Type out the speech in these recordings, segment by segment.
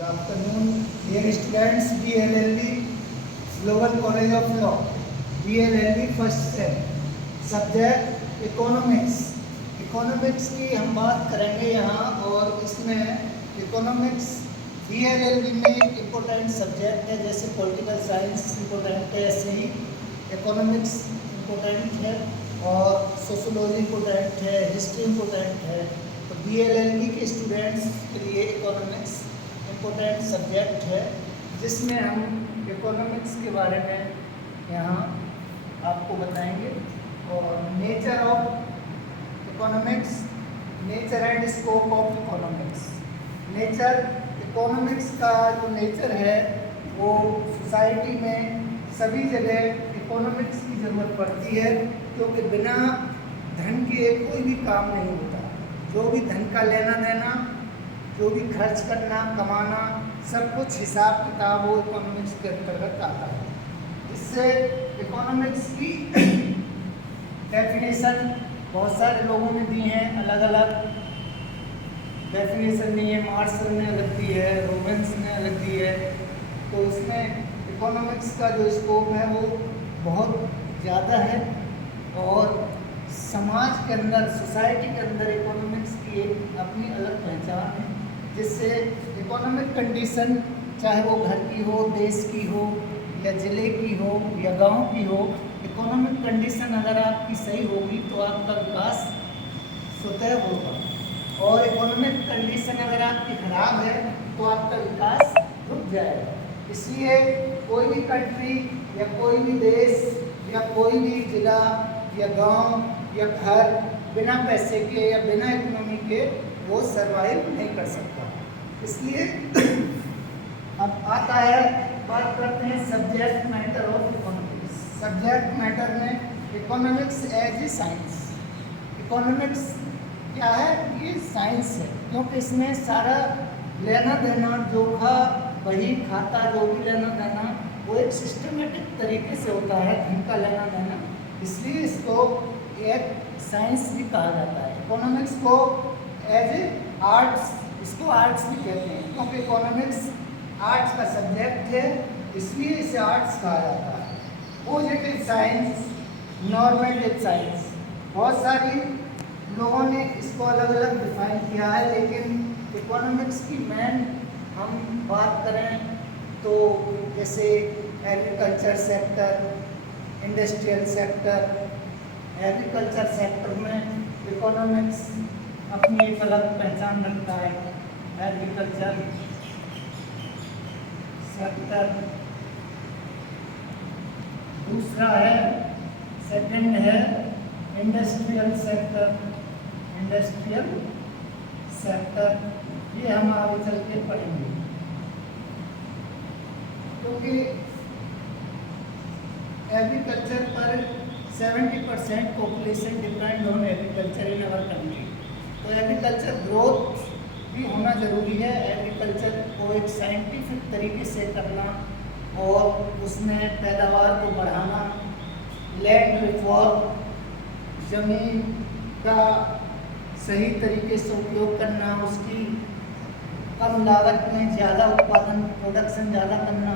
Good afternoon, dear students. BLLB Global College of Law. BLLB first sem. Subject Economics. Economics की हम बात करेंगे यहाँ, और इसमें इकोनॉमिक्स BLLB में इम्पोर्टेंट सब्जेक्ट है, जैसे पॉलिटिकल साइंस इम्पोर्टेंट है, ऐसे ही इकोनॉमिक्स इम्पोर्टेंट है, और सोशोलॉजी इम्पोर्टेंट है, हिस्ट्री इम्पोर्टेंट है। तो BLLB के स्टूडेंट्स के लिए इकोनॉमिक्स इम्पोर्टेंट सब्जेक्ट है, जिसमें हम इकोनॉमिक्स के बारे में यहाँ आपको बताएंगे। और nature of economics, nature and scope of economics. Nature, economics का जो नेचर है वो सोसाइटी में सभी जगह इकोनॉमिक्स की ज़रूरत पड़ती है, क्योंकि बिना धन के कोई भी काम नहीं होता। जो भी धन का लेना देना, जो भी खर्च करना कमाना, सब कुछ हिसाब किताब वो इकोनॉमिक्स के अंतर्गत आता है। इससे इकोनॉमिक्स की डेफिनेशन बहुत सारे लोगों ने दी हैं, अलग अलग डेफिनेशन दी है। मार्शल ने अलग दी है, रोबिन्स ने अलग दी है। तो इसमें इकोनॉमिक्स का जो स्कोप है वो बहुत ज़्यादा है, और समाज के अंदर, सोसाइटी के अंदर इकोनॉमिक्स की एक अपनी अलग पहचान है, जिससे इकोनॉमिक कंडीशन, चाहे वो घर की हो, देश की हो, या ज़िले की हो, या गांव की हो, इकोनॉमिक कंडीशन अगर आपकी सही होगी तो आपका विकास स्वतः होगा, और इकोनॉमिक कंडीशन अगर आपकी खराब है तो आपका विकास रुक जाएगा। इसलिए कोई भी कंट्री या कोई भी देश या कोई भी जिला या गांव या घर बिना पैसे के या बिना इकोनॉमी के वो सर्वाइव नहीं कर सकता। इसलिए अब आता है, बात करते हैं subject matter of economics. Subject matter में economics as a science. Economics क्या है? ये साइंस है, क्योंकि इसमें सारा लेना देना, जोखा बही खाता, जो भी लेना देना वो एक सिस्टमेटिक तरीके से होता है, धन का लेना देना। इसलिए इसको एक साइंस भी कहा जाता है। इकोनॉमिक्स को एज ए आर्ट्स, इसको आर्ट्स भी कहते हैं, क्योंकि इकोनॉमिक्स आर्ट्स का सब्जेक्ट है, इसलिए इसे आर्ट्स कहा जाता है। पॉजिटिव साइंस, नॉर्मेटिव साइंस, बहुत सारी लोगों ने इसको अलग अलग डिफाइन किया है, लेकिन इकोनॉमिक्स की मेन हम बात करें तो जैसे agriculture sector, industrial sector. Agriculture sector में इकोनॉमिक्स अपनी एक अलग पहचान रखता है। एग्रीकल्चर सेक्टर दूसरा है, सेकंड है इंडस्ट्रियल सेक्टर। इंडस्ट्रियल सेक्टर ये हम आगे चल के पढ़ेंगे, क्योंकि एग्रीकल्चर पर 70% population depend on agriculture in our country. तो एग्रीकल्चर ग्रोथ भी होना ज़रूरी है। एग्रीकल्चर को एक साइंटिफिक तरीके से करना और उसमें पैदावार को बढ़ाना, लैंड रिफॉर्म, ज़मीन का सही तरीके से उपयोग करना, उसकी कम लागत में ज़्यादा उत्पादन, प्रोडक्शन ज़्यादा करना,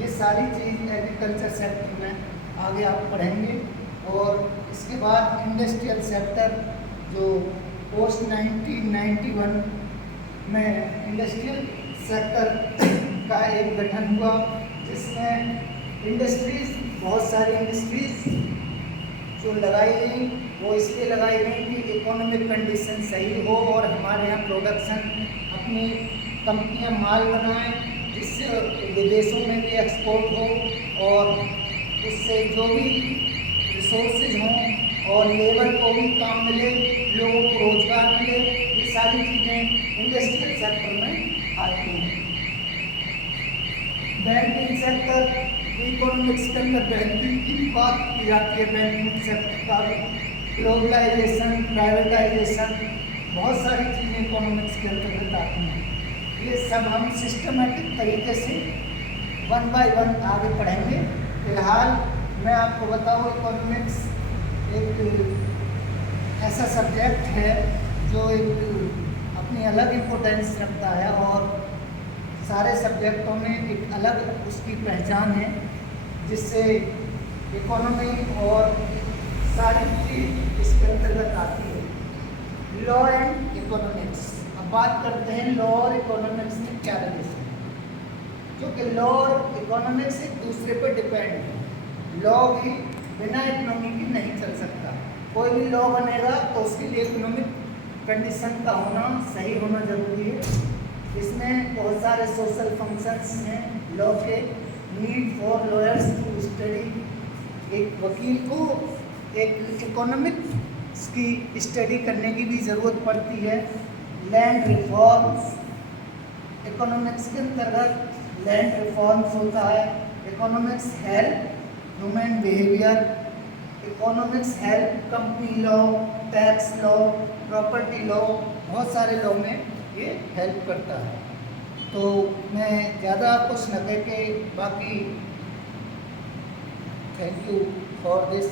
ये सारी चीज़ एग्रीकल्चर सेक्टर में आगे आप पढ़ेंगे। और इसके बाद इंडस्ट्रियल सेक्टर, जो पोस्ट 1991 में इंडस्ट्रियल सेक्टर का एक गठन हुआ, जिसमें इंडस्ट्रीज़, बहुत सारी इंडस्ट्रीज़ जो लगाई गई वो इसलिए लगाई गई कि इकोनॉमिक कंडीशन सही हो और हमारे यहाँ प्रोडक्शन, अपनी कंपनियाँ माल बनाएं, जिससे विदेशों में भी एक्सपोर्ट हो, और इससे जो भी रिसोर्सेज हों और लेबर को भी काम मिले, लोगों को रोजगार मिले, ये सारी चीज़ें इंडस्ट्रियल सेक्टर में आती हैं। बैंकिंग सेक्टर, इकोनॉमिक्स के अंदर बैंकिंग की बात की जाती है। बैंकिंग सेक्टर का ग्लोबलाइजेशन, प्राइवेटाइजेशन, बहुत सारी चीज़ें इकोनॉमिक्स के अंतर्गत आती हैं। ये सब हम सिस्टमेटिक तरीके से 1 बाय 1 आगे पढ़ेंगे। फिलहाल मैं आपको बताऊँ, इकोनॉमिक्स एक ऐसा सब्जेक्ट है जो एक अपनी अलग इम्पोर्टेंस रखता है, और सारे सब्जेक्टों में एक अलग उसकी पहचान है, जिससे इकोनॉमी और सारी चीज इसके अंतर्गत आती है। लॉ एंड इकोनॉमिक्स, अब बात करते हैं लॉ और इकोनॉमिक्स में क्या रिलेशन है, क्योंकि लॉ और इकोनॉमिक्स एक दूसरे पर डिपेंड है। लॉ भी बिना इकोनॉमी के नहीं चल सकता। कोई भी लॉ बनेगा तो उसके लिए इकोनॉमिक कंडीशन का होना सही होना जरूरी है। इसमें बहुत सारे सोशल फंक्शंस हैं लॉ के। Need for lawyers to study, एक वकील को एक इकोनॉमिक्स की स्टडी करने की भी ज़रूरत पड़ती है। लैंड रिफॉर्म्स, इकोनॉमिक्स के अंतर्गत लैंड रिफॉर्म्स होता है। Economics help human behaviour, economics help company law, tax law, property law, बहुत सारे लॉ में ये हेल्प करता है। तो मैं ज़्यादा कुछ न कह के बाकी थैंक यू फॉर दिस।